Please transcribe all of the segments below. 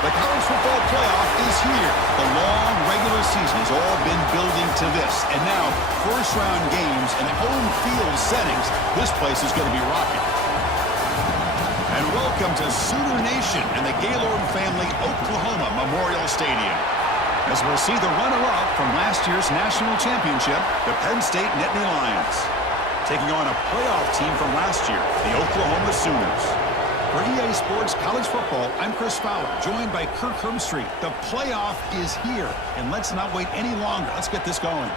The college football playoff is here. The long regular season has all been building to this. And now, first-round games in home field settings. This place is going to be rocking. And welcome to Sooner Nation and the Gaylord Family Oklahoma Memorial Stadium. As we'll see the runner-up from last year's national championship, the Penn State Nittany Lions, taking on a playoff team from last year, the Oklahoma Sooners. For EA Sports College Football, I'm Chris Fowler, joined by Kirk Hermstreet. The playoff is here, and let's not wait any longer. Let's get this going.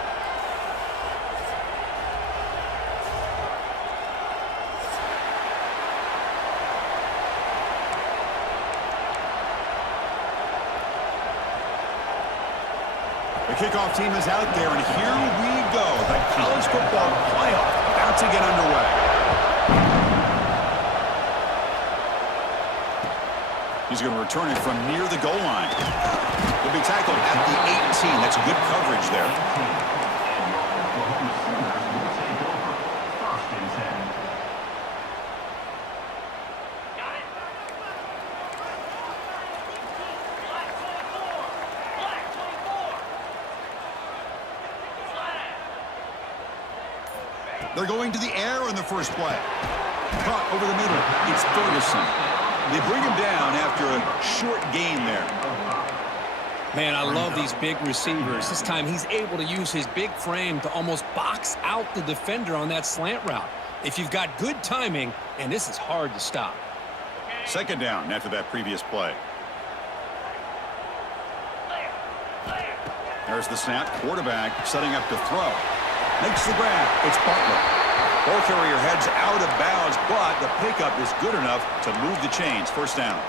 The kickoff team is out there, and here we go. The college football playoff about to get underway. He's going to return it from near the goal line. He'll be tackled at the 18. That's good coverage there. They're going to the air in the first play. Caught over the middle. It's Ferguson. They bring him down after a short gain there. Man, I love these big receivers. This time he's able to use his big frame to almost box out the defender on that slant route. If you've got good timing, and this is hard to stop. Second down after that previous play. There's the snap. Quarterback setting up to throw. Makes the grab. It's Butler. Ball carrier heads out of bounds, but the pickup is good enough to move the chains. First down.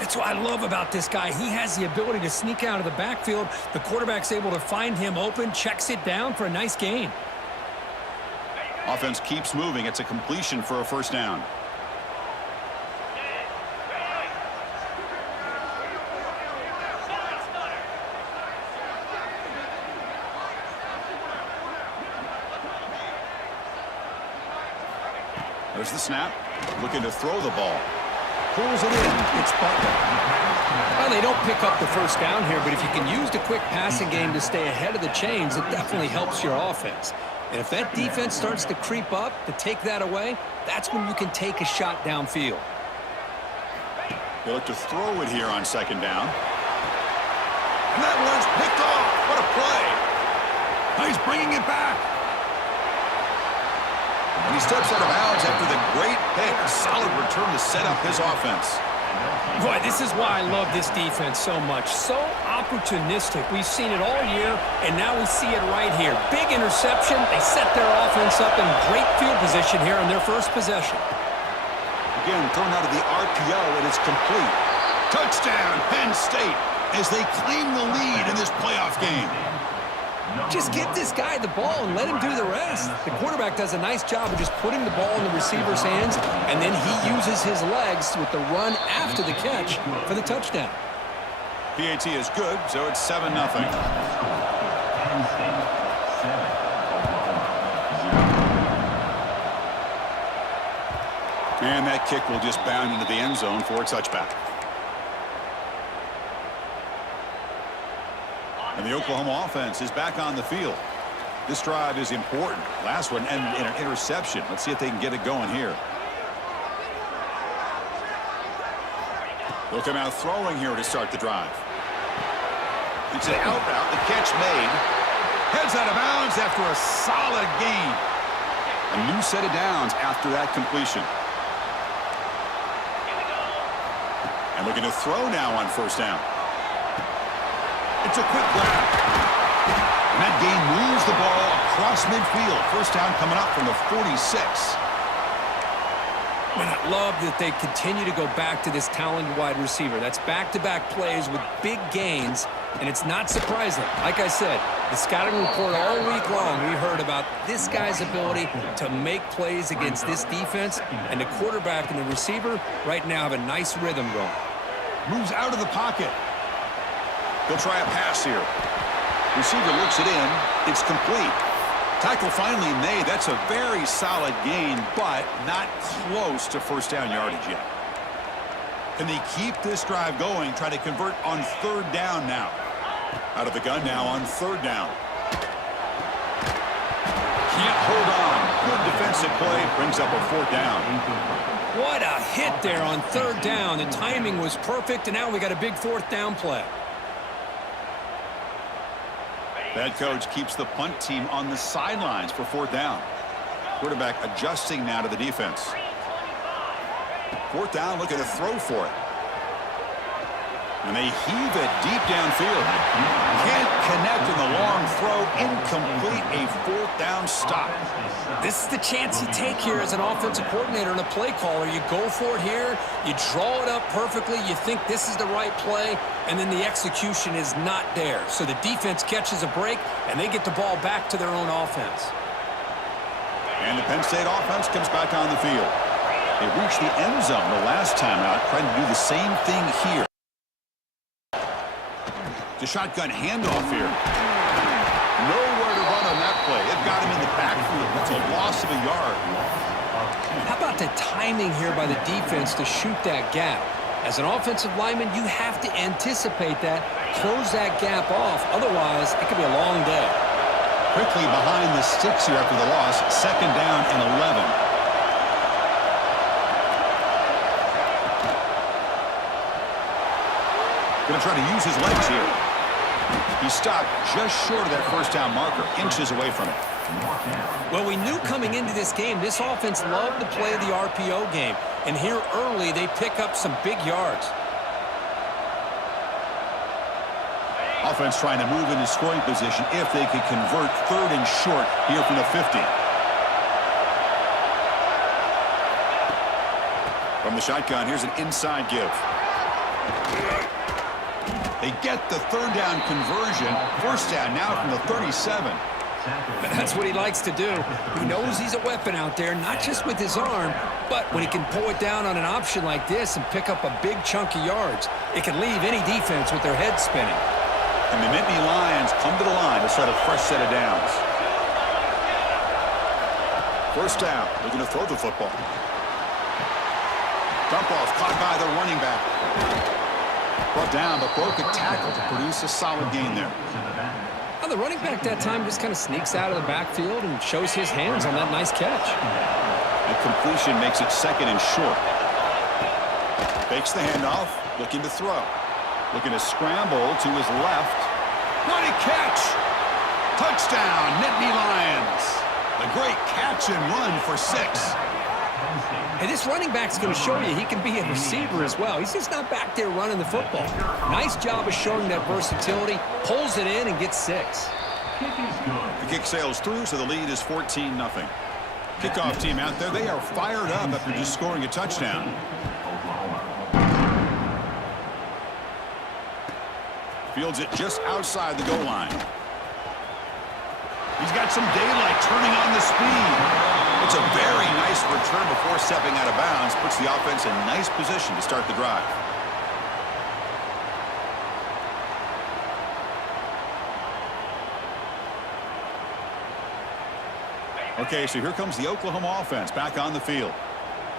That's what I love about this guy. He has the ability to sneak out of the backfield. The quarterback's able to find him open, checks it down for a nice gain. Offense keeps moving. It's a completion for a first down. There's the snap. Looking to throw the ball. Pulls it in. It's Butler. Well, they don't pick up the first down here, but if you can use the quick passing game to stay ahead of the chains, it definitely helps your offense. And if that defense starts to creep up to take that away, that's when you can take a shot downfield. They look to throw it here on second down. And that one's picked off. What a play. He's bringing it back. And he steps out of bounds after the great pick. A solid return to set up his offense. Boy, this is why I love this defense so much. So opportunistic. We've seen it all year, and now we see it right here. Big interception. They set their offense up in great field position here on their first possession. Again, thrown out of the RPO, and it's complete. Touchdown, Penn State, as they claim the lead in this playoff game. Just give this guy the ball and let him do the rest. The quarterback does a nice job of just putting the ball in the receiver's hands, and then he uses his legs with the run after the catch for the touchdown. PAT is good, so it's 7-0. And that kick will just bound into the end zone for a touchback. And the Oklahoma offense is back on the field. This drive is important. Last one ended in an interception. Let's see if they can get it going here. They'll come out throwing here to start the drive. It's an out route. The catch made. Heads out of bounds after a solid gain. A new set of downs after that completion. And looking to throw now on first down. It's a quick grab. And that gain moves the ball across midfield. First down coming up from the 46. Man, I love that they continue to go back to this talented wide receiver. That's back-to-back plays with big gains, and it's not surprising. Like I said, the scouting report all week long, we heard about this guy's ability to make plays against this defense, and the quarterback and the receiver right now have a nice rhythm going. Moves out of the pocket. He'll try a pass here. Receiver looks it in. It's complete. Tackle finally made. That's a very solid gain, but not close to first down yardage yet. Can they keep this drive going, try to convert on third down now? Out of the gun now on third down. Can't hold on. Good defensive play. Brings up a fourth down. What a hit there on third down. The timing was perfect, and now we got a big fourth down play. That coach keeps the punt team on the sidelines for fourth down. Quarterback adjusting now to the defense. Fourth down, looking to throw for it. And they heave it deep downfield. Can't connect in the long throw. Incomplete, a fourth down stop. This is the chance you take here as an offensive coordinator and a play caller. You go for it here. You draw it up perfectly. You think this is the right play, and then the execution is not there. So the defense catches a break, and they get the ball back to their own offense. And the Penn State offense comes back on the field. They reached the end zone the last time out, trying to do the same thing here. The shotgun handoff here. Nowhere to run on that play. It got him in the backfield. That's a loss of a yard. How about the timing here by the defense to shoot that gap? As an offensive lineman, you have to anticipate that, close that gap off. Otherwise, it could be a long day. Quickly behind the sticks here after the loss. Second down and 11. Going to try to use his legs here. He stopped just short of that first down marker, inches away from it. Well, we knew coming into this game, this offense loved to play the RPO game. And here early, they pick up some big yards. Offense trying to move into scoring position if they could convert third and short here from the 50. From the shotgun, here's an inside give. They get the third down conversion. First down now from the 37. That's what he likes to do. He knows he's a weapon out there, not just with his arm, but when he can pull it down on an option like this and pick up a big chunk of yards, it can leave any defense with their head spinning. And the Nittany Lions come to the line to start a fresh set of downs. First down, looking to throw the football. Dump ball's caught by the running back. Brought down, but broke a tackle to produce a solid gain there. Well, the running back that time just kind of sneaks out of the backfield and shows his hands on that nice catch. The completion makes it second and short. Fakes the handoff, looking to throw. Looking to scramble to his left. What a catch! Touchdown, Nittany Lions. A great catch and run for 6. Hey, this running back's going to show you he can be a receiver as well. He's just not back there running the football. Nice job of showing that versatility. Pulls it in and gets 6. The kick sails through, so the lead is 14-0. Kickoff team out there, they are fired up after just scoring a touchdown. Fields it just outside the goal line. He's got some daylight turning on the speed. It's a very nice return before stepping out of bounds. Puts the offense in nice position to start the drive. Okay, so here comes the Oklahoma offense back on the field.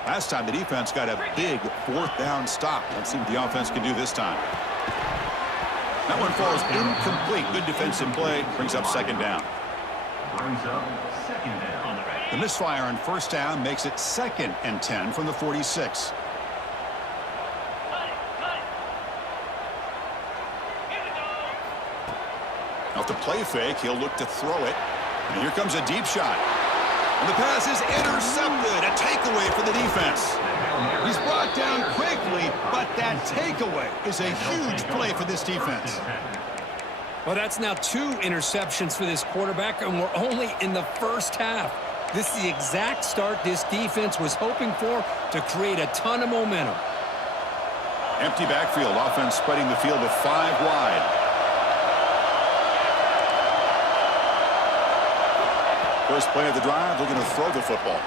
Last time the defense got a big 4th down stop. Let's see what the offense can do this time. That one falls incomplete. Good defensive play. Brings up 2nd down. The misfire on 1st down makes it 2nd and 10 from the 46. Off the play fake, he'll look to throw it. And here comes a deep shot. And the pass is intercepted. A takeaway for the defense. He's brought down quickly, but that takeaway is a huge play for this defense. Well, that's now 2 interceptions for this quarterback, and we're only in the first half. This is the exact start this defense was hoping for to create a ton of momentum. Empty backfield. Offense spreading the field with 5 wide. First play of the drive, looking to throw the football.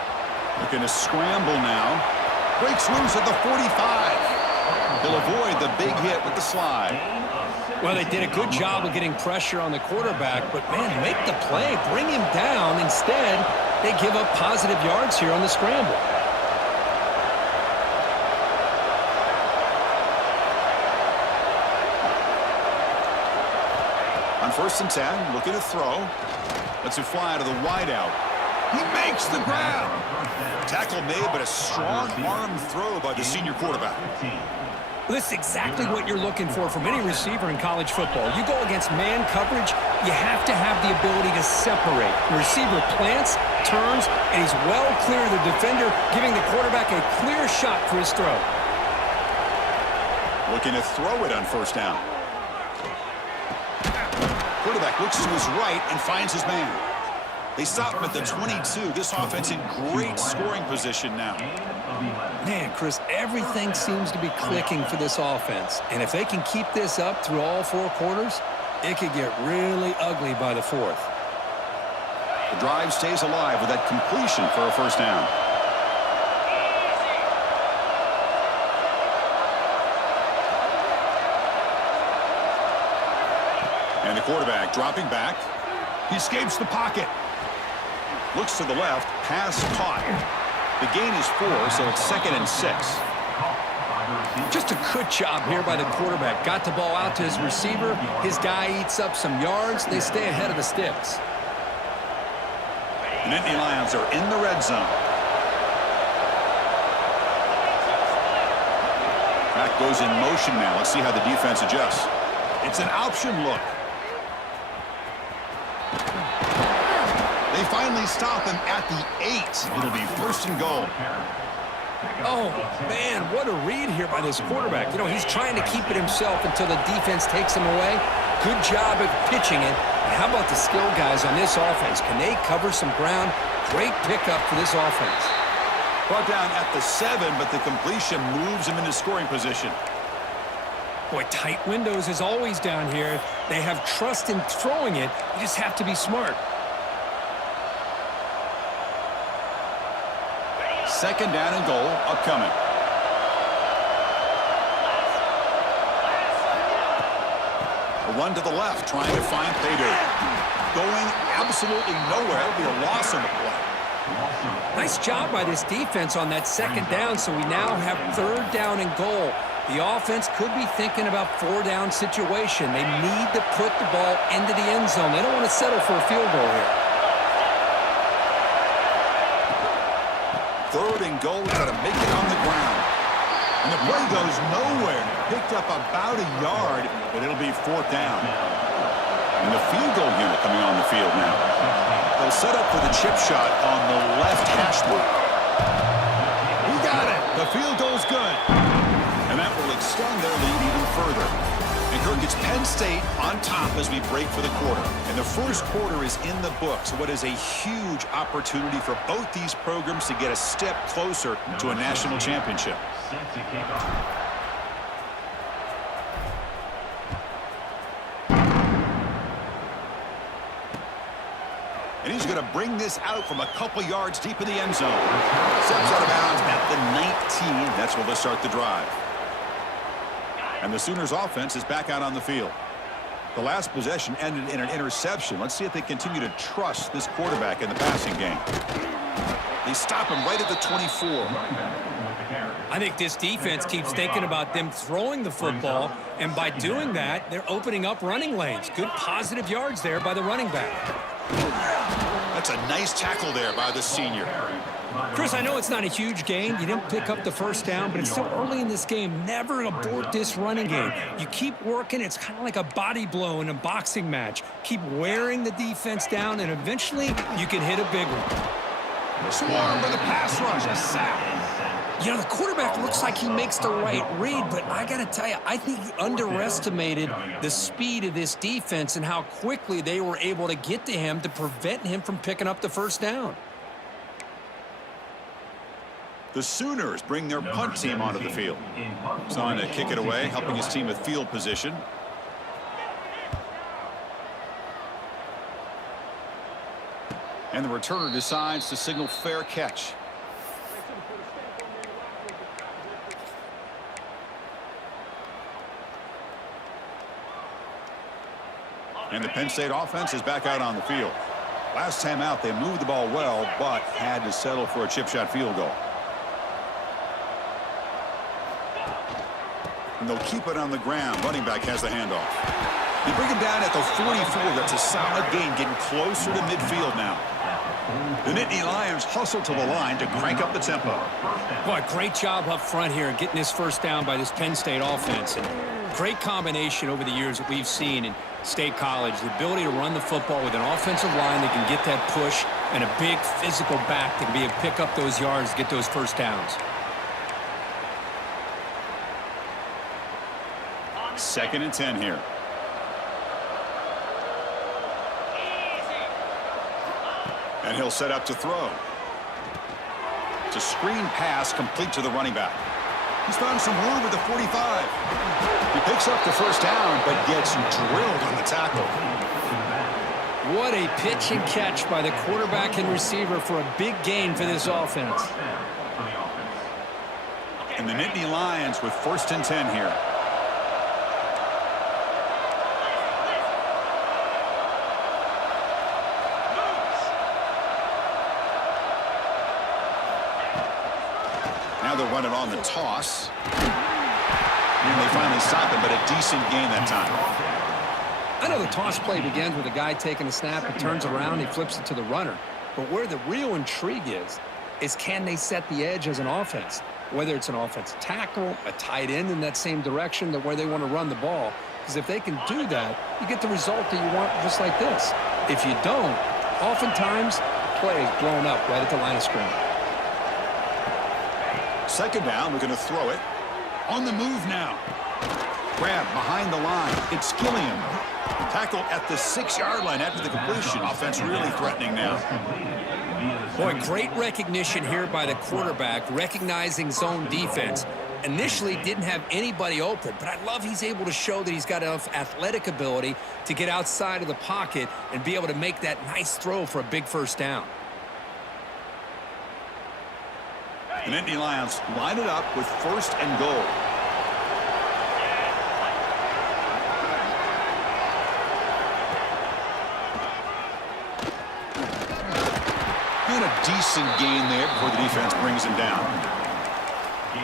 Looking to scramble now. Breaks loose at the 45. He'll avoid the big hit with the slide. Well, they did a good job of getting pressure on the quarterback, but, man, make the play, bring him down. Instead, they give up positive yards here on the scramble. On 1st and 10, looking to throw. Lets it fly to the wideout. He makes the grab. Tackle made, but a strong arm throw by the senior quarterback. This is exactly what you're looking for from any receiver in college football. You go against man coverage, you have to have the ability to separate. The receiver plants, turns, and he's well clear of the defender, giving the quarterback a clear shot for his throw. Looking to throw it on 1st down. Quarterback looks to his right and finds his man. They stop him at the 22. This offense in great scoring position now. Man, Chris, everything seems to be clicking for this offense. And if they can keep this up through all 4 quarters, it could get really ugly by the 4th. The drive stays alive with that completion for a 1st down. And the quarterback dropping back. He escapes the pocket. Looks to the left. Pass caught. The gain is 4, so it's 2nd and 6. Just a good job here by the quarterback. Got the ball out to his receiver. His guy eats up some yards. They stay ahead of the sticks. The Nittany Lions are in the red zone. Back goes in motion now. Let's see how the defense adjusts. It's an option look. They finally stop him at the 8. It'll be 1st and goal. Oh, man, what a read here by this quarterback. You know, he's trying to keep it himself until the defense takes him away. Good job of pitching it. And how about the skill guys on this offense? Can they cover some ground? Great pickup for this offense. Brought down at the 7, but the completion moves him into scoring position. Boy, tight windows is always down here. They have trust in throwing it. You just have to be smart. 2nd down and goal upcoming. A run to the left, trying to find pay dirt. Going absolutely nowhere. It'll be a loss on the play. Nice job by this defense on that second down, so we now have third down and goal. The offense could be thinking about four-down situation. They need to put the ball into the end zone. They don't want to settle for a field goal here. Third and goal, got to make it on the ground. And the play goes nowhere. Picked up about a yard, but it'll be fourth down. And the field goal unit coming on the field now. They'll set up for the chip shot on the left hash mark. He got it. The field goal's good. And that will extend their lead even further. And Kirk, it's Penn State on top as we break for the quarter. And the first quarter is in the books. What is a huge opportunity for both these programs to get a step closer to a national championship. And he's going to bring this out from a couple yards deep in the end zone. Steps out of bounds at the 19. That's where they'll start the drive. And the Sooners offense is back out on the field. The last possession ended in an interception. Let's see if they continue to trust this quarterback in the passing game. They stop him right at the 24. I think this defense keeps thinking about them throwing the football, and by doing that, they're opening up running lanes. Good positive yards there by the running back. That's a nice tackle there by the senior. Chris, I know it's not a huge gain. You didn't pick up the first down, but it's still early in this game. Never abort this running game. You keep working. It's kind of like a body blow in a boxing match. Keep wearing the defense down, and eventually you can hit a big one. Swarm with a pass rush. A sack. You know, the quarterback looks like he makes the right read, but I got to tell you, I think he underestimated the speed of this defense and how quickly they were able to get to him to prevent him from picking up the first down. The Sooners bring their punt team onto the field. He's on to kick it away, helping his team with field position. And the returner decides to signal fair catch. And the Penn State offense is back out on the field. Last time out, they moved the ball well, but had to settle for a chip shot field goal. And they'll keep it on the ground. Running back has the handoff. They bring him down at the 44. That's a solid gain, getting closer to midfield now. The Nittany Lions hustle to the line to crank up the tempo. Boy, great job up front here getting this first down by this Penn State offense. And great combination over the years that we've seen in State College. The ability to run the football with an offensive line that can get that push and a big physical back that can be able to pick up those yards to get those first downs. Second and 10 here. And he'll set up to throw. It's a screen pass complete to the running back. He's found some room at the 45. He picks up the first down, but gets drilled on the tackle. What a pitch and catch by the quarterback and receiver for a big gain for this offense. And the Nittany Lions with first and 10 here. Now they're running on the toss. And they finally stop him, but a decent gain that time. I know the toss play begins with a guy taking a snap, he turns around, he flips it to the runner. But where the real intrigue is can they set the edge as an offense? Whether it's an offensive tackle, a tight end in that same direction, where they want to run the ball. Because if they can do that, you get the result that you want just like this. If you don't, oftentimes, play is blown up right at the line of scrimmage. Second down, we're going to throw it. On the move now. Grab behind the line. It's Gilliam. Tackle at the 6-yard line after the completion. Offense really threatening now. Boy, great recognition here by the quarterback, recognizing zone defense. Initially didn't have anybody open, but I love he's able to show that he's got enough athletic ability to get outside of the pocket and be able to make that nice throw for a big first down. The Nittany Lions line it up with first and goal. And a decent gain there before the defense brings him down.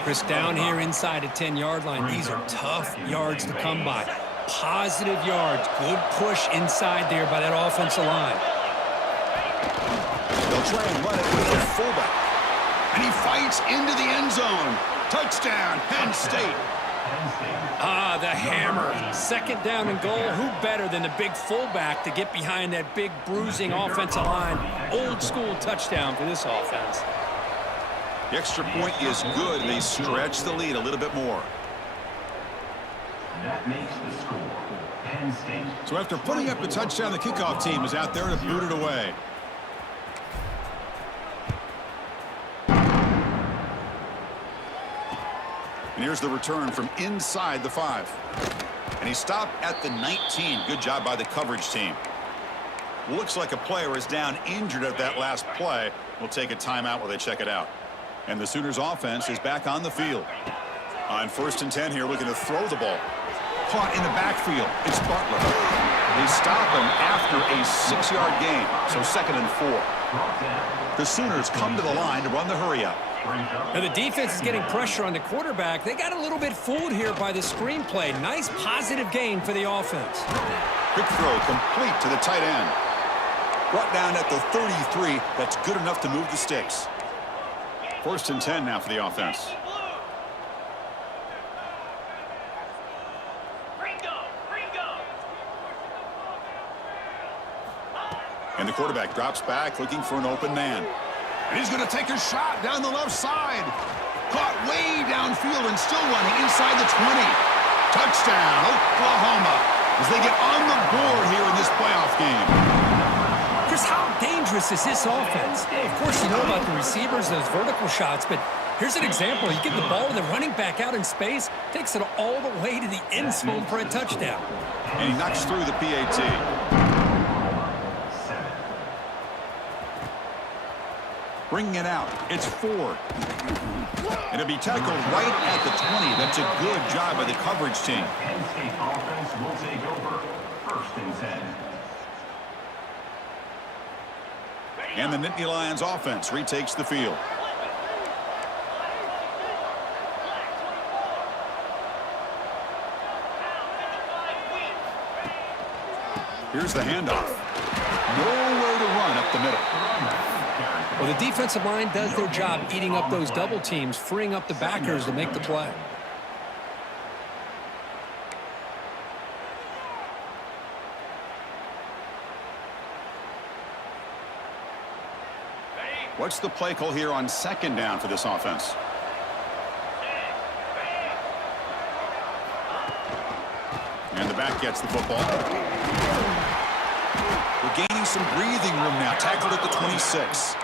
Chris, down here inside the 10-yard line, these are tough yards to come by. Positive yards, good push inside there by that offensive line. They'll try and run it with the fullback. And he fights into the end zone. Touchdown, Penn State. Ah, the hammer. Second down and goal. Who better than the big fullback to get behind that big bruising offensive line? Old school touchdown for this offense. The extra point is good, and they stretch the lead a little bit more. That makes the score Penn State. So after putting up a touchdown, the kickoff team is out there to boot it away. And here's the return from inside the 5. And he stopped at the 19. Good job by the coverage team. Looks like a player is down injured at that last play. We'll take a timeout while they check it out. And the Sooners offense is back on the field. On 1st and 10 here, looking to throw the ball. Caught in the backfield. It's Butler. They stop him after a 6-yard gain. So 2nd and 4. The Sooners come to the line to run the hurry up. Now the defense is getting pressure on the quarterback. They got a little bit fooled here by the screenplay. Nice positive gain for the offense. Quick throw complete to the tight end. Brought down at the 33. That's good enough to move the sticks. 1st and 10 now for the offense. And the quarterback drops back looking for an open man. And he's going to take a shot down the left side. Caught way downfield and still running inside the 20. Touchdown, Oklahoma, as they get on the board here in this playoff game. Chris, how dangerous is this offense? Of course, you know about the receivers, those vertical shots, but here's an example. You give the ball to the running back out in space, takes it all the way to the end zone for a touchdown. And he knocks through the PAT. Bringing it out. It's 4. And it'll be tackled right at the 20. That's a good job by the coverage team. Penn State offense will take over 1st and 10. And the Nittany Lions offense retakes the field. Here's the handoff. Nowhere to run up the middle. Well, the defensive line does their job eating up those double teams, freeing up the backers to make the play. What's the play call here on 2nd down for this offense? And the back gets the football. We're gaining some breathing room now. Tackled at the 26.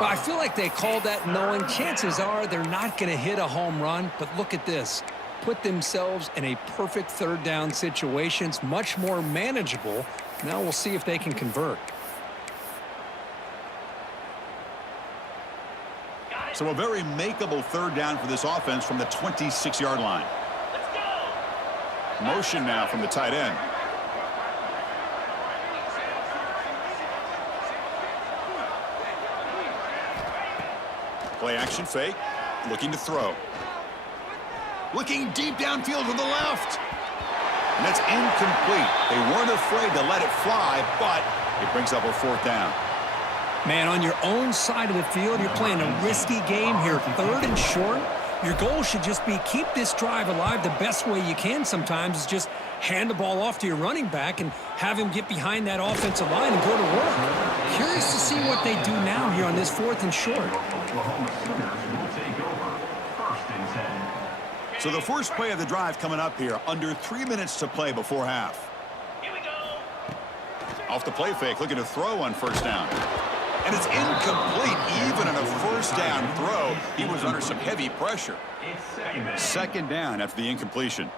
Well, I feel like they called that knowing chances are they're not going to hit a home run, but look at this. Put themselves in a perfect 3rd down situation. It's much more manageable. Now we'll see if they can convert. So a very makeable 3rd down for this offense from the 26-yard line. Motion now from the tight end. Play action fake. Looking to throw. Looking deep downfield to the left. And that's incomplete. They weren't afraid to let it fly, but it brings up a 4th down. Man, on your own side of the field, you're playing a risky game here. 3rd and short. Your goal should just be keep this drive alive the best way you can sometimes is just hand the ball off to your running back and have him get behind that offensive line and go to work. Curious to see what they do now here on this 4th and short. So the first play of the drive coming up here, under 3 minutes to play before half. Here we go. Off the play fake, looking to throw on 1st down. And it's incomplete. Even on a 1st down throw, he was under some heavy pressure. 2nd down after the incompletion.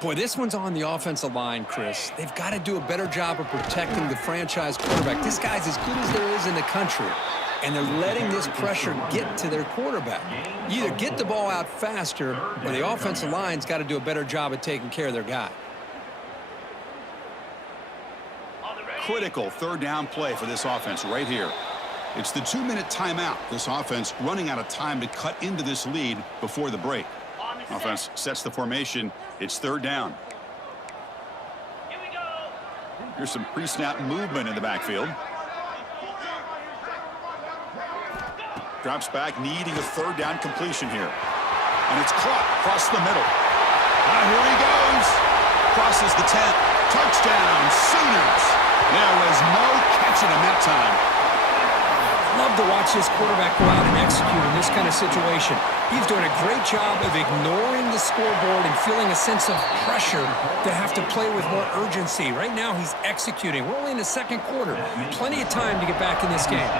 Boy, this one's on the offensive line, Chris. They've got to do a better job of protecting the franchise quarterback. This guy's as good as there is in the country, and they're letting this pressure get to their quarterback. You either get the ball out faster, or the offensive line's got to do a better job of taking care of their guy. Critical 3rd down play for this offense right here. It's the 2-minute timeout. This offense running out of time to cut into this lead before the break. Offense sets the formation. It's 3rd down. Here's some pre-snap movement in the backfield. Drops back, needing a 3rd down completion here. And it's caught across the middle. Now here he goes. Crosses the 10. Touchdown, Sooners. There was no catching him that time. Love to watch this quarterback go out and execute in this kind of situation. He's doing a great job of ignoring the scoreboard and feeling a sense of pressure to have to play with more urgency. Right now, he's executing. We're only in the 2nd quarter. Plenty of time to get back in this game.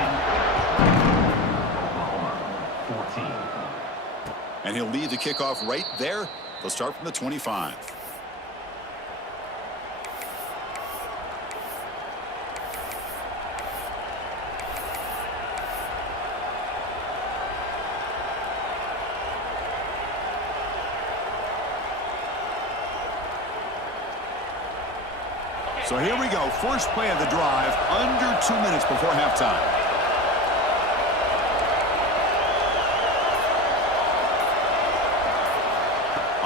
And he'll lead the kickoff right there. They'll start from the 25. So here we go. First play of the drive, under 2 minutes before halftime.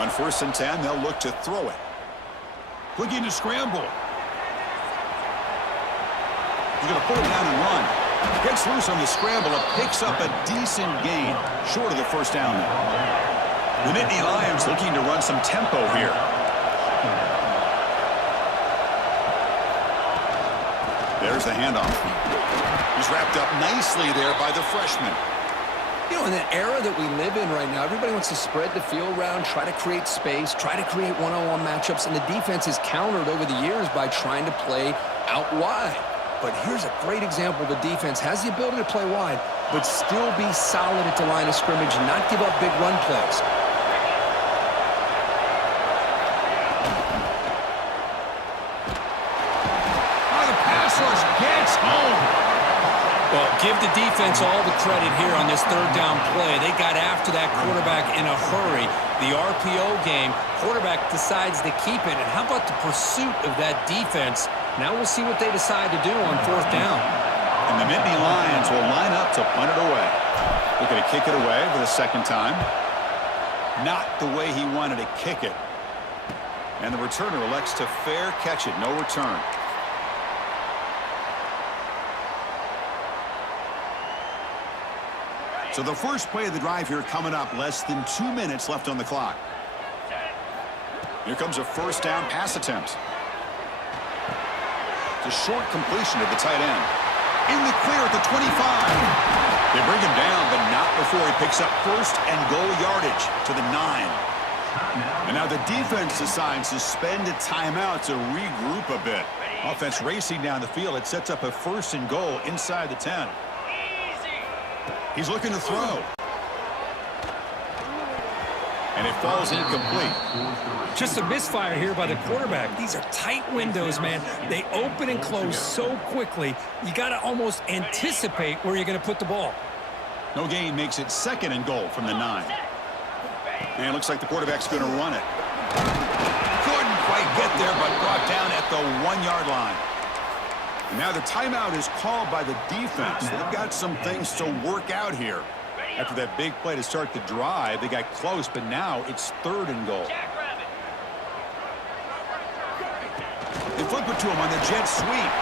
On 1st and 10, they'll look to throw it. Looking to scramble. He's going to pull it down and run. Gets loose on the scramble and picks up a decent gain, short of the 1st down. The Nittany Lions looking to run some tempo here. There's the handoff. He's wrapped up nicely there by the freshman. You know, in that era that we live in right now, everybody wants to spread the field around, try to create space, try to create one-on-one matchups, and the defense is countered over the years by trying to play out wide. But here's a great example. The defense has the ability to play wide, but still be solid at the line of scrimmage and not give up big run plays. Well, give the defense all the credit here on this 3rd down play. They got after that quarterback in a hurry. The RPO game, quarterback decides to keep it. And how about the pursuit of that defense? Now we'll see what they decide to do on 4th down. And the Nittany Lions will line up to punt it away. Looking to kick it away for the 2nd time. Not the way he wanted to kick it. And the returner elects to fair catch it. No return. So the first play of the drive here coming up. Less than 2 minutes left on the clock. Here comes a 1st down pass attempt. It's a short completion to the tight end. In the clear at the 25. They bring him down, but not before he picks up 1st and goal yardage to the 9. And now the defense decides to spend a timeout to regroup a bit. Offense racing down the field. It sets up a 1st and goal inside the 10. He's looking to throw. And it falls incomplete. Just a misfire here by the quarterback. These are tight windows, man. They open and close so quickly, you got to almost anticipate where you're going to put the ball. No gain makes it 2nd and goal from the 9. And it looks like the quarterback's going to run it. Couldn't quite get there, but brought down at the 1-yard line. Now the timeout is called by the defense. They've got some things to work out here. After that big play to start the drive, they got close, but now it's 3rd and goal. They flip it to him on the jet sweep,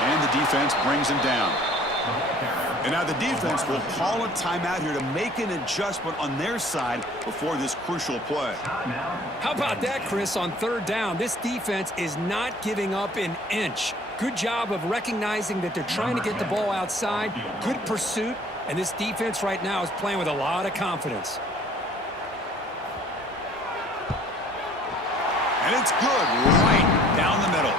and the defense brings him down. And now the defense will call a timeout here to make an adjustment on their side before this crucial play. How about that, Chris, on 3rd down? This defense is not giving up an inch. Good job of recognizing that they're trying to get the ball outside. Good pursuit. And this defense right now is playing with a lot of confidence. And it's good right down the middle.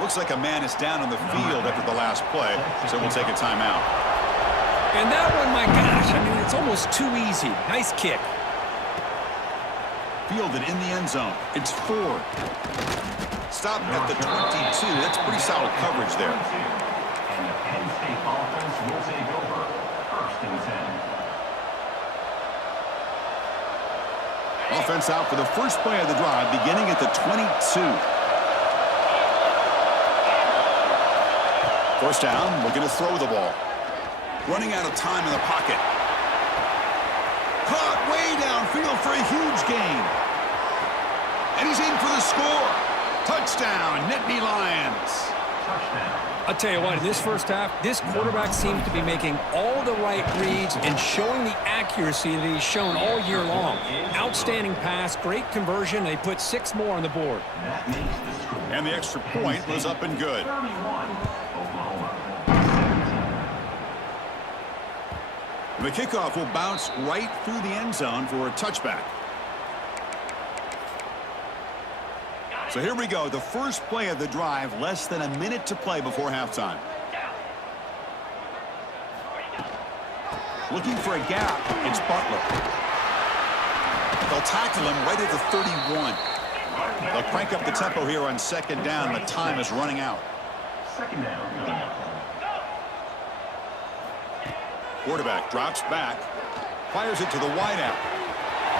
Looks like a man is down on the field after the last play, so we'll take a timeout. And that one, my gosh, I mean, it's almost too easy. Nice kick. Fielded in the end zone. It's 4. Stop at the 22. That's pretty solid coverage there. And the Penn State offense will take over. 1st and 10. Offense out for the first play of the drive, beginning at the 22. 1st down, looking to throw the ball. Running out of time in the pocket. Caught way downfield for a huge gain. And he's in for the score. Touchdown, Nittany Lions. I'll tell you what, in this first half, this quarterback seems to be making all the right reads and showing the accuracy that he's shown all year long. Outstanding pass, great conversion. They put 6 more on the board. And the extra point was up and good. The kickoff will bounce right through the end zone for a touchback. So here we go, the first play of the drive, less than a minute to play before halftime. Looking for a gap, it's Butler. They'll tackle him right at the 31. They'll crank up the tempo here on second down. The time is running out. Second down. Quarterback drops back, fires it to the wideout.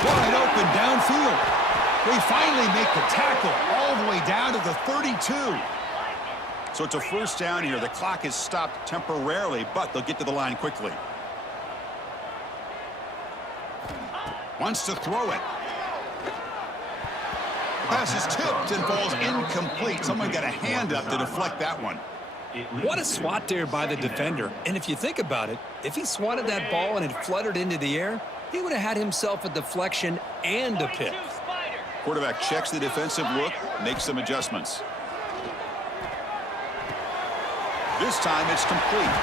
Wide open downfield. They finally make the tackle all the way down to the 32. So it's a first down here. The clock is stopped temporarily, but they'll get to the line quickly. Wants to throw it. Pass is tipped and falls incomplete. Someone got a hand up to deflect that one. What a swat there by the defender. And if you think about it, if he swatted that ball and it fluttered into the air, he would have had himself a deflection and a pick. Quarterback checks the defensive look, makes some adjustments. This time it's complete.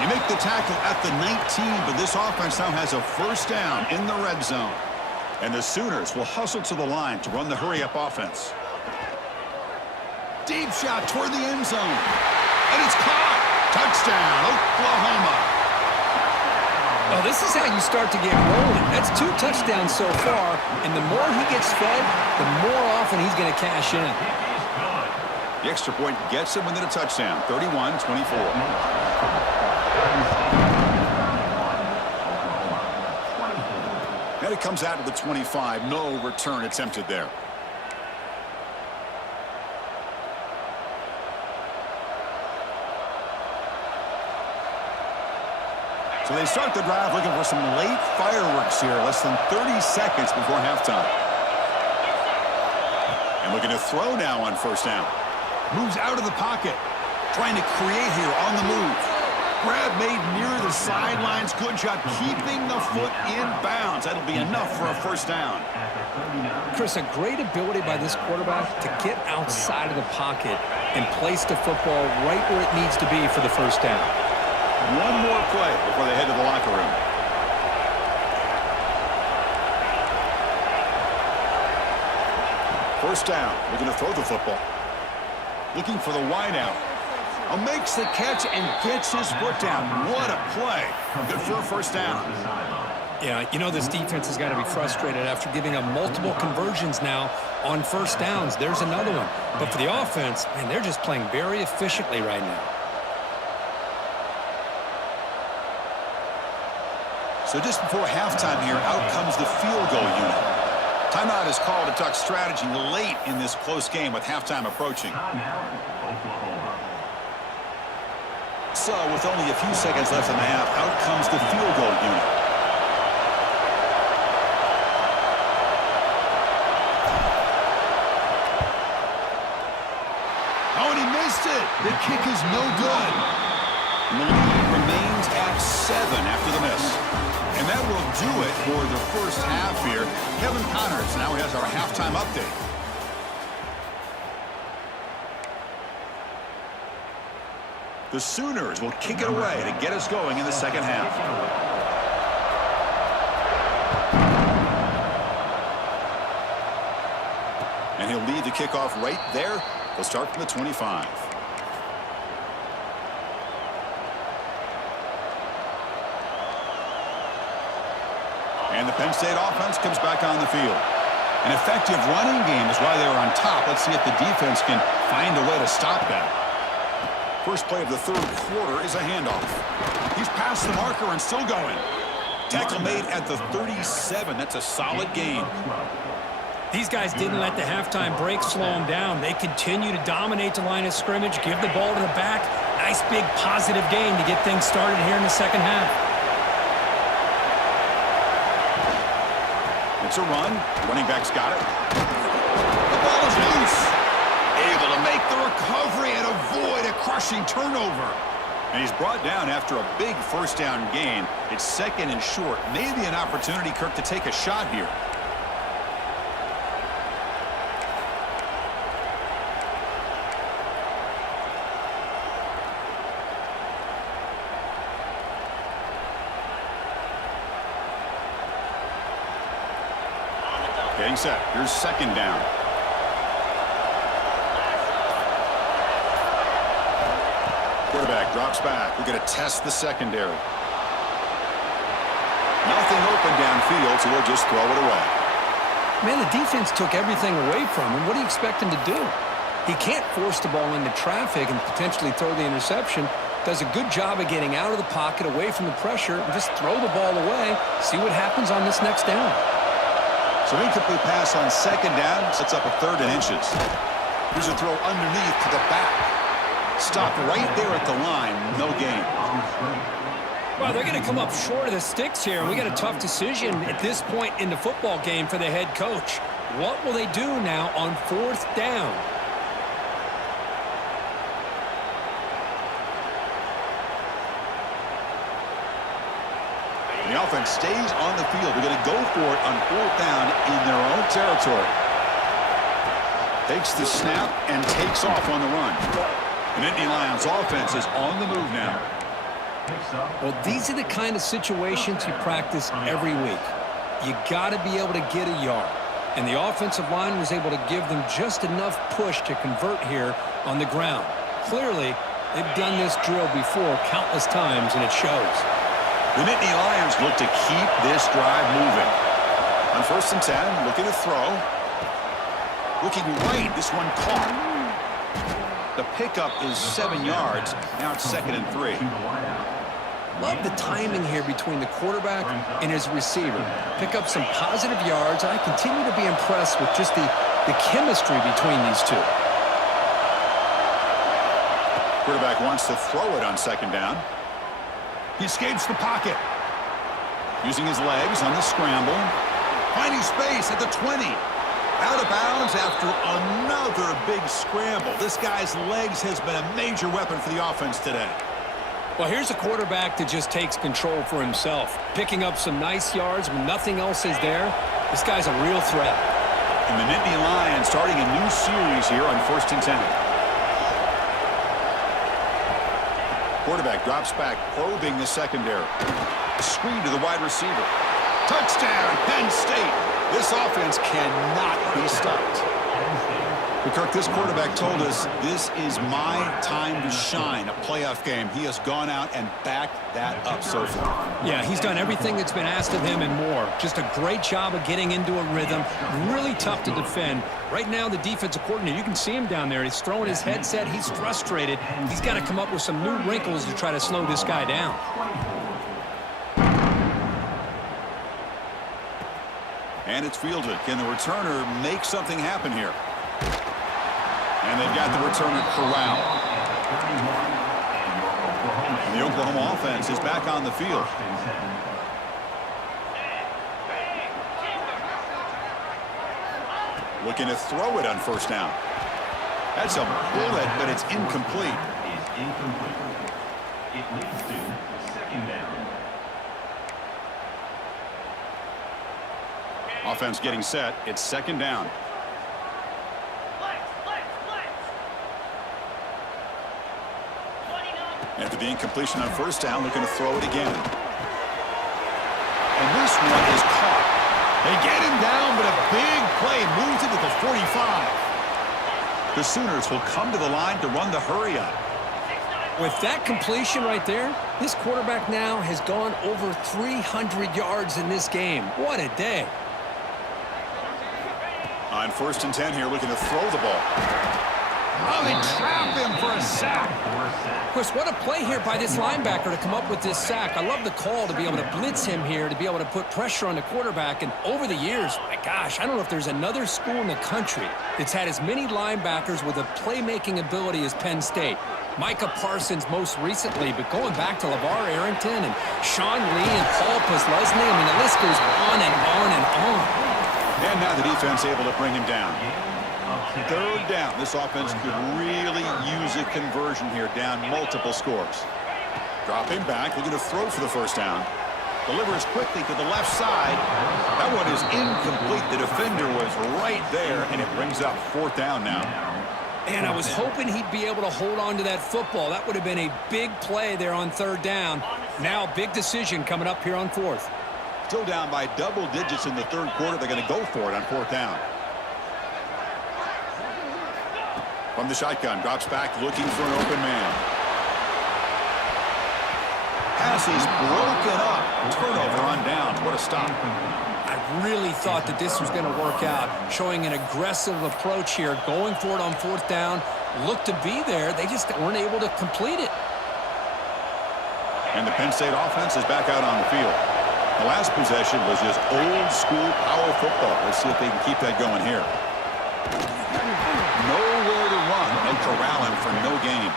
You make the tackle at the 19, but this offense now has a first down in the red zone. And the Sooners will hustle to the line to run the hurry-up offense. Deep shot toward the end zone. And it's caught. Touchdown, Oklahoma. Well, this is how you start to get rolling. That's 2 touchdowns so far, and the more he gets fed, the more often he's going to cash in. The extra point gets him within a touchdown, 31-24. And it comes out to the 25. No return attempted there. So they start the drive looking for some late fireworks here, less than 30 seconds before halftime. And looking to throw now on first down. Moves out of the pocket, trying to create here on the move. Grab made near the sidelines. Good job keeping the foot in bounds. That'll be enough for a first down. Chris, a great ability by this quarterback to get outside of the pocket and place the football right where it needs to be for the first down. One more play before they head to the locker room. First down. Looking to throw the football. Looking for the wideout. Makes the catch and gets his foot down. What a play. Good for a first down. Yeah, you know this defense has got to be frustrated after giving up multiple conversions now on first downs. There's another one. But for the offense, man, they're just playing very efficiently right now. So just before halftime here, out comes the field goal unit. Timeout is called to talk strategy late in this close game with halftime approaching. So with only a few seconds left in the half, out comes the field goal unit. Oh, and he missed it. The kick is no good. And the lead remains at 7 after the miss. And that will do it for the first half here. Kevin Connors now has our halftime update. The Sooners will kick it away to get us going in the second half. And he'll lead the kickoff right there. They'll start from the 25. And the Penn State offense comes back on the field. An effective running game is why they were on top. Let's see if the defense can find a way to stop that. First play of the third quarter is a handoff. He's past the marker and still going. Tackle made at the 37. That's a solid gain. These guys didn't let the halftime break slow them down. They continue to dominate the line of scrimmage, give the ball to the back, Nice big positive gain to get things started here in the second half. It's a run. Running back's got it. The ball is loose. Able to make the recovery and avoid a crushing turnover. And he's brought down after a big first down gain. It's second and short. Maybe an opportunity, Kirk, to take a shot here. Getting set. Here's second down. Quarterback drops back. We're going to test the secondary. Nothing open downfield, so we'll just throw it away. Man, the defense took everything away from him. What do you expect him to do? He can't force the ball into traffic and potentially throw the interception. Does a good job of getting out of the pocket, away from the pressure, and just throw the ball away. See what happens on this next down. So incomplete pass on second down sets up a third and inches. Here's a throw underneath to the back. Stopped right there at the line. No gain. Well, they're going to come up short of the sticks here. We got a tough decision at this point in the football game for the head coach. What will they do now on fourth down? The offense stays on the field. They're going to go for it on fourth down in their own territory. Takes the snap and takes off on the run. And Nittany Lions offense is on the move now. Well, these are the kind of situations you practice every week. You got to be able to get a yard. And the offensive line was able to give them just enough push to convert here on the ground. Clearly, they've done this drill before countless times, and it shows. The Nittany Lions look to keep this drive moving. On first and 10, looking to throw. Looking right, this one caught. The pickup is 7 yards. Now it's second and 3. Love the timing here between the quarterback and his receiver. Pick up some positive yards. I continue to be impressed with just the chemistry between these two. Quarterback wants to throw it on second down. He escapes the pocket. Using his legs on the scramble. Finding space at the 20. Out of bounds after another big scramble. This guy's legs has been a major weapon for the offense today. Well, here's a quarterback that just takes control for himself. Picking up some nice yards when nothing else is there. This guy's a real threat. And the Nittany Lions starting a new series here on first and 10. Quarterback drops back, probing the secondary. Screen to the wide receiver. Touchdown, Penn State. This offense cannot be stopped. But Kirk, this quarterback told us this is my time to shine, a playoff game. He has gone out and backed that up so far. Yeah, he's done everything that's been asked of him and more. Just a great job of getting into a rhythm. Really tough to defend. Right now, the defensive coordinator, you can see him down there. He's throwing his headset. He's frustrated. He's got to come up with some new wrinkles to try to slow this guy down. And it's fielded. Can the returner make something happen here? And they've got the returner corralled. And the Oklahoma offense is back on the field. Looking to throw it on first down. That's a bullet, but it's incomplete. It leads to second down. Offense getting set. It's second down. After the incompletion on first down, looking to throw it again. And this one is caught. They get him down, but a big play moves it to the 45. The Sooners will come to the line to run the hurry up. With that completion right there, this quarterback now has gone over 300 yards in this game. What a day. On first and 10 here, looking to throw the ball. Oh, they trap him for a sack. Chris, what a play here by this linebacker to come up with this sack. I love the call to be able to blitz him here, to be able to put pressure on the quarterback. And over the years, my gosh, I don't know if there's another school in the country that's had as many linebackers with a playmaking ability as Penn State. Micah Parsons most recently, but going back to LeVar Arrington and Sean Lee and Paul Posluszny, I mean, the list goes on and on and on. And now the defense able to bring him down. Third down. This offense could really use a conversion here, down multiple scores. Dropping back, looking to throw for the first down. Delivers quickly to the left side. That one is incomplete. The defender was right there, and it brings up fourth down now. And I was hoping he'd be able to hold on to that football. That would have been a big play there on third down. Now, big decision coming up here on fourth. Still down by double digits in the third quarter. They're going to go for it on fourth down. From the shotgun, drops back, looking for an open man. Pass is broken up. Turnover on downs. What a stop. I really thought that this was going to work out, showing an aggressive approach here, going for it on fourth down. Looked to be there. They just weren't able to complete it. And the Penn State offense is back out on the field. The last possession was just old-school power football. Let's see if they can keep that going here. Nowhere to run. No corralling for no gain.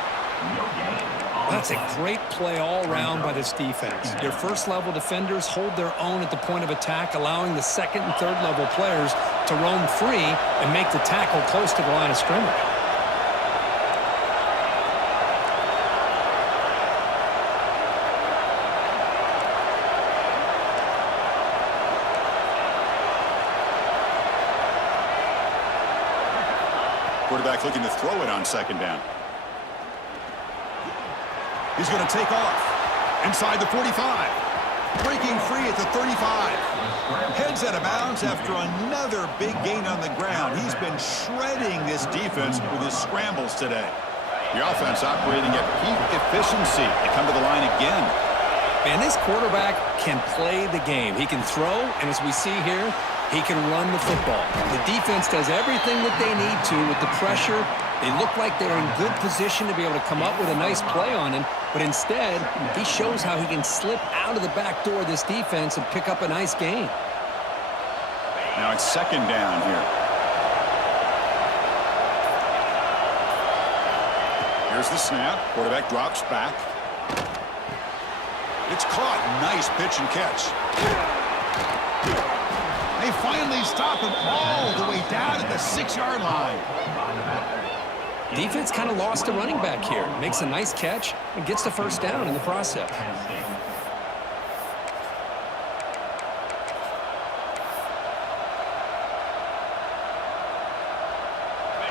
That's a great play all around by this defense. Your first-level defenders hold their own at the point of attack, allowing the second and third-level players to roam free and make the tackle close to the line of scrimmage. Quarterback looking to throw it on second down. He's going to take off. Inside the 45. Breaking free at the 35. Heads out of bounds after another big gain on the ground. He's been shredding this defense with his scrambles today. The offense operating at peak efficiency. They come to the line again. And this quarterback can play the game. He can throw, and as we see here, he can run the football. The defense does everything that they need to with the pressure. They look like they're in good position to be able to come up with a nice play on him, but instead, he shows how he can slip out of the back door of this defense and pick up a nice gain. Now it's second down here. Here's the snap. Quarterback drops back. It's caught. Nice pitch and catch. They finally stop him all the way down at the 6-yard line. Defense kind of lost a running back here. Makes a nice catch and gets the first down in the process.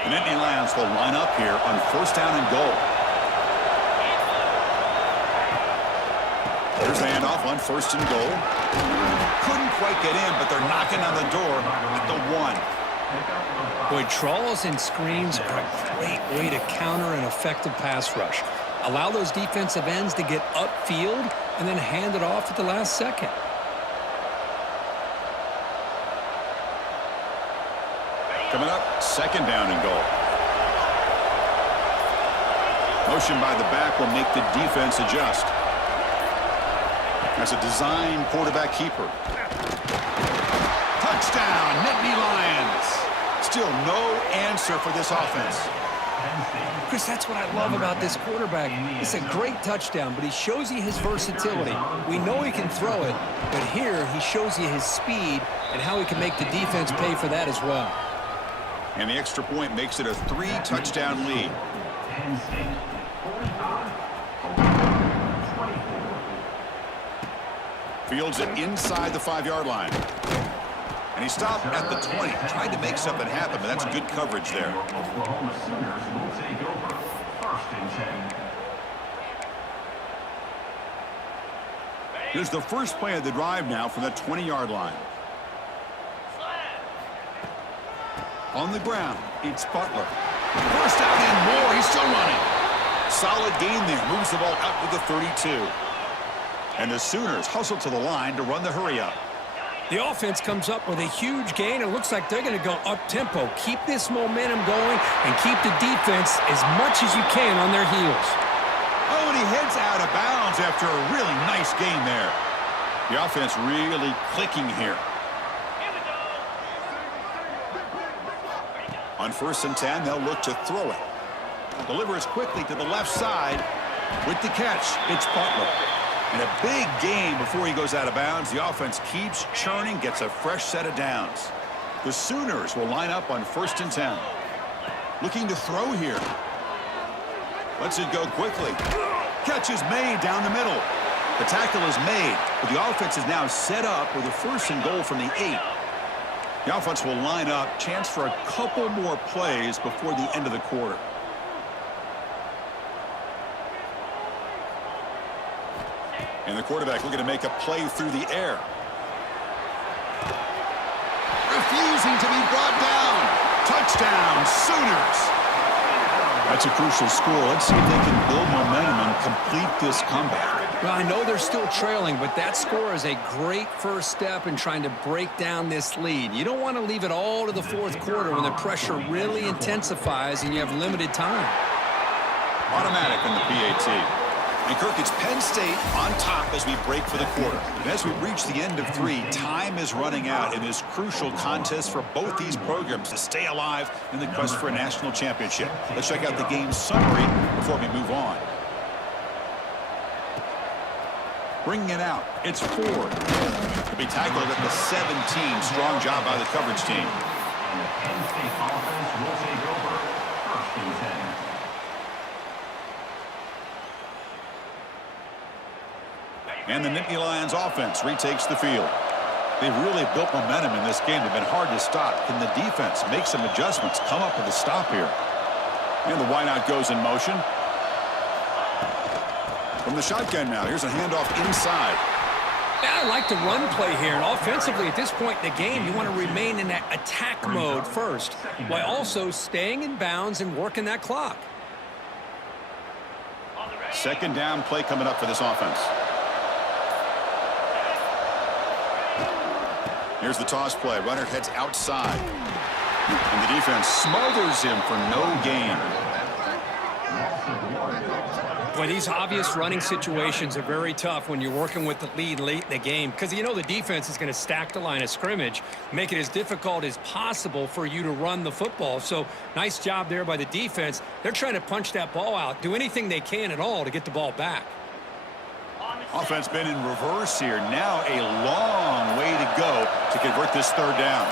The Nittany Lions will line up here on first down and goal. There's the handoff on first and goal. Couldn't quite get in, but they're knocking on the door at the 1. Boy, trawls and screens are a great way to counter an effective pass rush. Allow those defensive ends to get upfield and then hand it off at the last second. Coming up, second down and goal. Motion by the back will make the defense adjust. That's a design quarterback keeper. Touchdown, Nittany Lions. Still no answer for this offense. Chris, that's what I love about this quarterback. It's a great touchdown, but he shows you his versatility. We know he can throw it, but here he shows you his speed and how he can make the defense pay for that as well. And the extra point makes it a 3-touchdown lead. Fields it inside the 5-yard line. And he stopped at the 20. Tried to make something happen, but that's good coverage there. Oklahoma Sooners will take over. First and 10. Here's the first play of the drive now from the 20-yard line. On the ground, it's Butler. First down and more. He's still running. Solid gain there. Moves the ball out to the 32. And the Sooners hustle to the line to run the hurry up. The offense comes up with a huge gain. It looks like they're going to go up-tempo. Keep this momentum going and keep the defense as much as you can on their heels. Oh, and he heads out of bounds after a really nice gain there. The offense really clicking here. On 1st and 10, they'll look to throw it. Delivers quickly to the left side. With the catch, it's Butler. And a big gain before he goes out of bounds. The offense keeps churning, gets a fresh set of downs. The Sooners will line up on 1st and 10. Looking to throw here. Lets it go quickly. Catch is made down the middle. The tackle is made, but the offense is now set up with a 1st and goal from the 8. The offense will line up. Chance for a couple more plays before the end of the quarter. And the quarterback looking to make a play through the air. Refusing to be brought down. Touchdown, Sooners. That's a crucial score. Let's see if they can build momentum and complete this comeback. Well, I know they're still trailing, but that score is a great first step in trying to break down this lead. You don't want to leave it all to the 4th quarter when the pressure really intensifies and you have limited time. Automatic in the PAT. And Kirk, it's Penn State on top as we break for the quarter. And as we reach the end of 3, time is running out in this crucial contest for both these programs to stay alive in the quest for a national championship. Let's check out the game summary before we move on. Bringing it out, it's Ford. He'll be tackled at the 17. Strong job by the coverage team. And the Penn State offense will take over. 1st and 10. And the Nittany Lions offense retakes the field. They've really built momentum in this game. They've been hard to stop. Can the defense make some adjustments, come up with a stop here? And the wideout goes in motion. From the shotgun now, here's a handoff inside. I like the run play here, and offensively at this point in the game, you want to remain in that attack mode first, while also staying in bounds and working that clock. 2nd down play coming up for this offense. Here's the toss play. Runner heads outside. And the defense smothers him for no gain. Boy, these obvious running situations are very tough when you're working with the lead late in the game because you know the defense is going to stack the line of scrimmage, make it as difficult as possible for you to run the football. So nice job there by the defense. They're trying to punch that ball out, do anything they can at all to get the ball back. Offense been in reverse here. Now a long way to go to convert this 3rd down.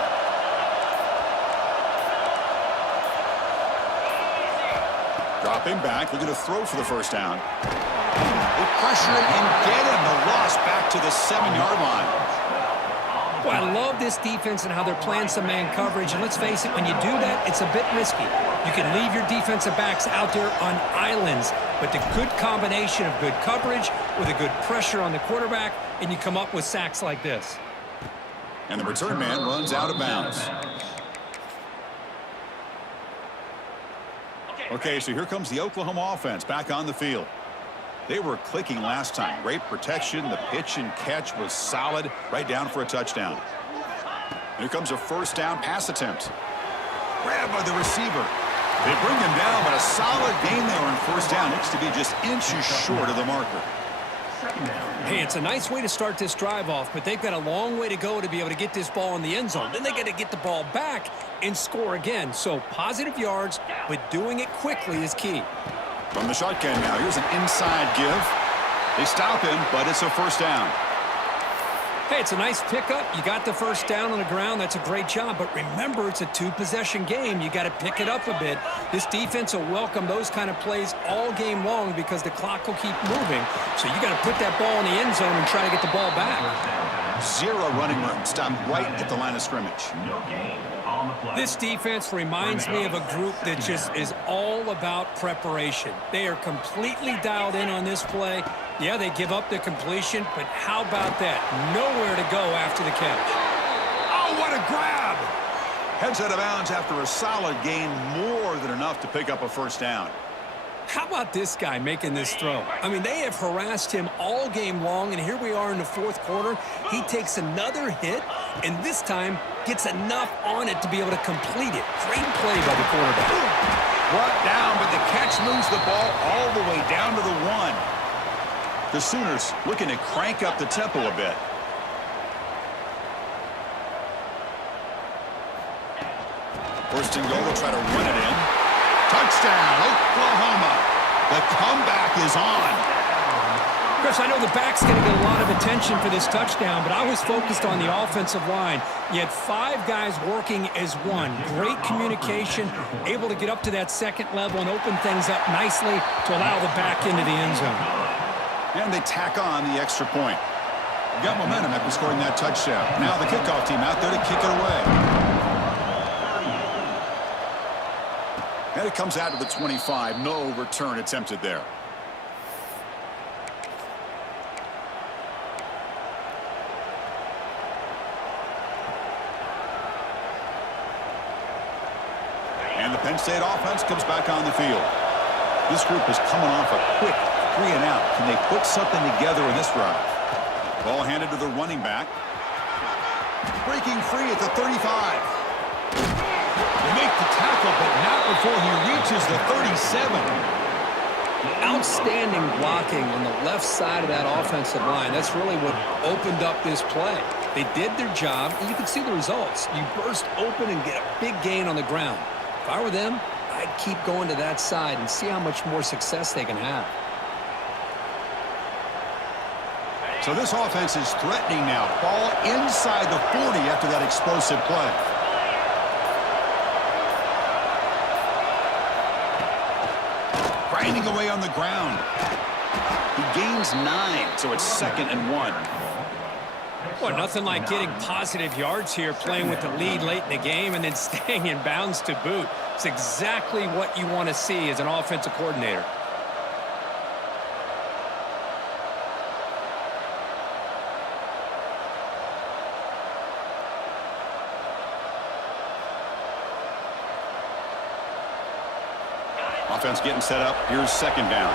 Dropping back, looking to throw for the 1st down. They pressure him and get him. The loss back to the 7-yard line. Well, I love this defense and how they're playing some man coverage. And let's face it, when you do that, it's a bit risky. You can leave your defensive backs out there on islands, but the good combination of good coverage with a good pressure on the quarterback, and you come up with sacks like this. And the return man runs out of bounds. Okay, so here comes the Oklahoma offense back on the field. They were clicking last time. Great protection. The pitch and catch was solid. Right down for a touchdown. Here comes a 1st down pass attempt. Grabbed by the receiver. They bring him down, but a solid gain there on 1st down. Looks to be just inches short of the marker. Hey, it's a nice way to start this drive off, but they've got a long way to go to be able to get this ball in the end zone. Then they got to get the ball back and score again. So positive yards, but doing it quickly is key. From the shotgun now, here's an inside give. They stop him, but it's a 1st down. Hey, it's a nice pickup. You got the 1st down on the ground. That's a great job. But remember, it's a 2-possession game. You got to pick it up a bit. This defense will welcome those kind of plays all game long because the clock will keep moving. So you got to put that ball in the end zone and try to get the ball back. 0 running room. Stop right at the line of scrimmage. This defense reminds me of a group that just is all about preparation. They are completely dialed in on this play. Yeah, they give up the completion, but how about that? Nowhere to go after the catch. Oh, what a grab! Heads out of bounds after a solid gain, more than enough to pick up a 1st down. How about this guy making this throw? I mean, they have harassed him all game long, and here we are in the 4th quarter. He takes another hit, and this time gets enough on it to be able to complete it. Great play by the quarterback. Brought down, but the catch moves the ball all the way down to the 1. The Sooners looking to crank up the tempo a bit. First and goal, they'll try to run it in. Touchdown, Oklahoma. The comeback is on. Chris, I know the back's going to get a lot of attention for this touchdown, but I was focused on the offensive line. You had 5 guys working as one. Great communication, able to get up to that second level and open things up nicely to allow the back into the end zone. And they tack on the extra point. Got momentum after scoring that touchdown. Now the kickoff team out there to kick it away. And it comes out to the 25. No return attempted there. And the Penn State offense comes back on the field. This group is coming off a quick 3-and-out. Can they put something together in this drive? Ball handed to the running back. Breaking free at the 35. They make the tackle, but not before he reaches the 37. Outstanding blocking on the left side of that offensive line. That's really what opened up this play. They did their job, and you can see the results. You burst open and get a big gain on the ground. If I were them, I'd keep going to that side and see how much more success they can have. So this offense is threatening now. Ball inside the 40 after that explosive play. Grinding away on the ground. He gains 9, so it's 2nd and 1. Well, nothing like getting positive yards here, playing with the lead late in the game and then staying in bounds to boot. It's exactly what you want to see as an offensive coordinator. Offense getting set up. Here's 2nd down.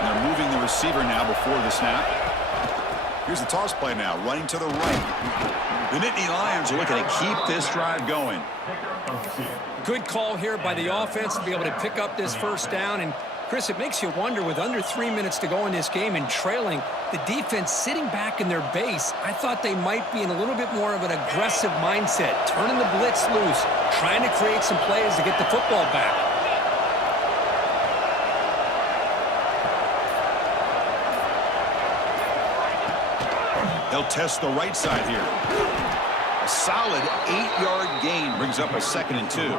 And they're moving the receiver now before the snap. Here's the toss play now, running to the right. The Nittany Lions are looking to keep this drive going. Good call here by the offense to be able to pick up this first down. And, Chris, it makes you wonder, with under 3 minutes to go in this game and trailing, the defense sitting back in their base, I thought they might be in a little bit more of an aggressive mindset, turning the blitz loose, trying to create some plays to get the football back. They'll test the right side here. A solid 8-yard gain brings up a 2nd and 2.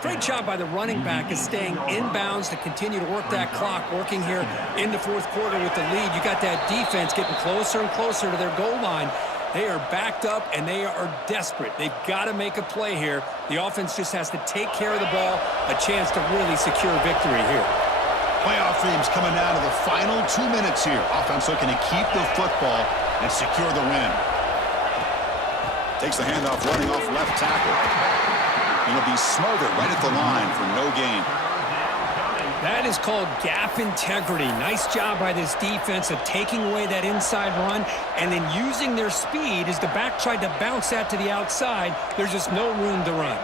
Great job by the running back is staying inbounds to continue to work that clock, working here in the 4th quarter with the lead. You got that defense getting closer and closer to their goal line. They are backed up, and they are desperate. They've got to make a play here. The offense just has to take care of the ball, a chance to really secure victory here. Playoff themes coming down to the final 2 minutes here. Offense looking to keep the football and secure the win. Takes the handoff, running off left tackle. And he'll be smothered right at the line for no gain. That is called gap integrity. Nice job by this defense of taking away that inside run and then using their speed as the back tried to bounce that to the outside. There's just no room to run.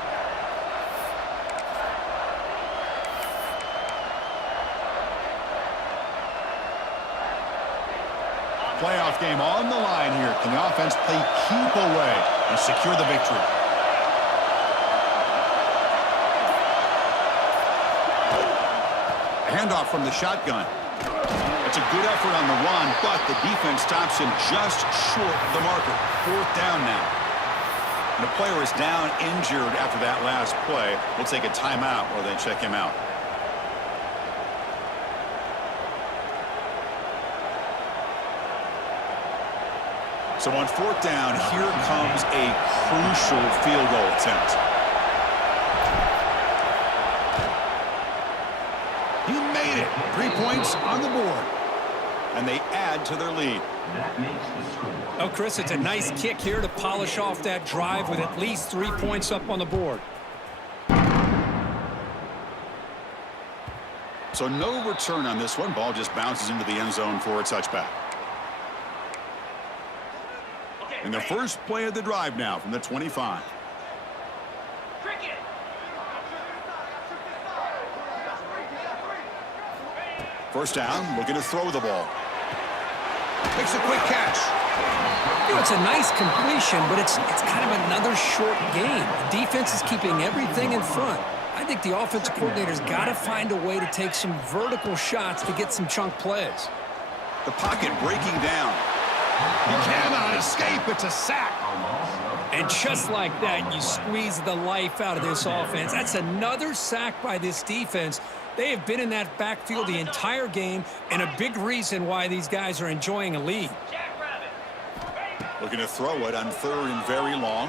Playoff game on the line here. Can the offense play keep away and secure the victory? Handoff from the shotgun. It's a good effort on the run, but the defense stops him just short of the marker. 4th down now. And the player is down injured after that last play. We'll take a timeout while they check him out. So on 4th down, here comes a crucial field goal attempt. He made it. 3 points on the board. And they add to their lead. Oh, Chris, it's a nice kick here to polish off that drive with at least 3 points up on the board. So no return on this one. Ball just bounces into the end zone for a touchback. And the first play of the drive now from the 25. First down, looking to throw the ball. Makes a quick catch. You know, it's a nice completion, but it's kind of another short game. The defense is keeping everything in front. I think the offensive coordinator's got to find a way to take some vertical shots to get some chunk plays. The pocket breaking down. He cannot escape. It's a sack. And just like that, you squeeze the life out of this offense. That's another sack by this defense. They have been in that backfield the entire game, and a big reason why these guys are enjoying a lead. Looking to throw it on 3rd and very long.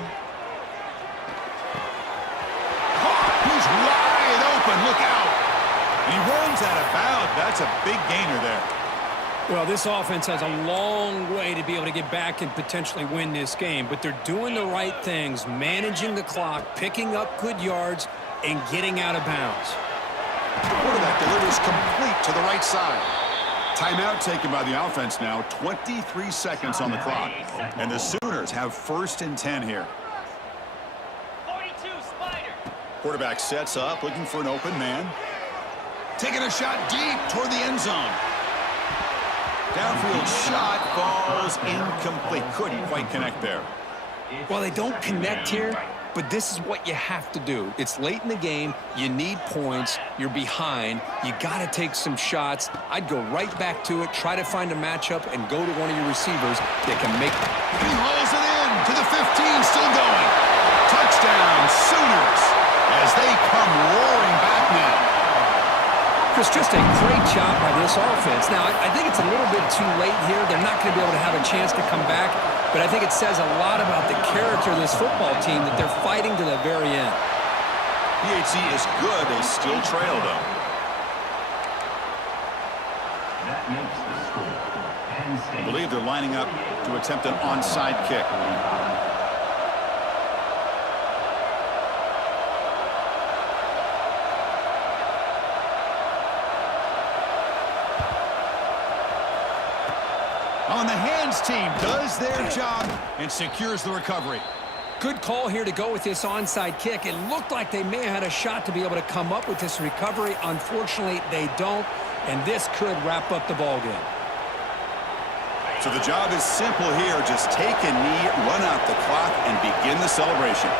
He's wide open. Look out. And he runs out of bounds. That's a big gainer there. Well, this offense has a long way to be able to get back and potentially win this game, but they're doing the right things, managing the clock, picking up good yards, and getting out of bounds. The quarterback delivers complete to the right side. Timeout taken by the offense now. 23 seconds on the clock. And the Sooners have 1st and 10 here. 42, Spider. Quarterback sets up, looking for an open man. Taking a shot deep toward the end zone. Downfield shot falls incomplete. Couldn't quite connect there. Well, they don't connect here, but this is what you have to do. It's late in the game. You need points. You're behind. You got to take some shots. I'd go right back to it, try to find a matchup, and go to one of your receivers that can make. He hauls it in to the 15, still going. Touchdown, Sooners, as they come roaring back now. Chris, just a great job by this offense. Now, I think it's a little bit too late here. They're not going to be able to have a chance to come back, but I think it says a lot about the character of this football team that they're fighting to the very end. PHC is good. They still trail, though. That makes the score. Penn State. I believe they're lining up to attempt an onside kick. On the hands team does their job and secures the recovery. Good call here to go with this onside kick. It looked like they may have had a shot to be able to come up with this recovery. Unfortunately, they don't, and this could wrap up the ball game. So the job is simple here. Just take a knee, run out the clock, and begin the celebration.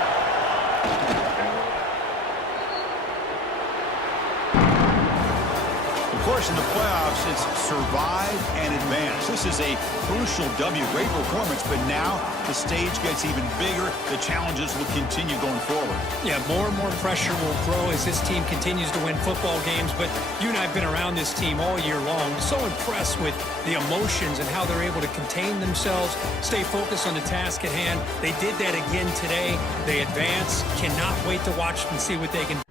Of course, in the playoffs, it's survive and advance. This is a crucial W. Great performance, but now the stage gets even bigger. The challenges will continue going forward. Yeah, more and more pressure will grow as this team continues to win football games, but you and I have been around this team all year long. So impressed with the emotions and how they're able to contain themselves, stay focused on the task at hand. They did that again today. They advance. Cannot wait to watch and see what they can do.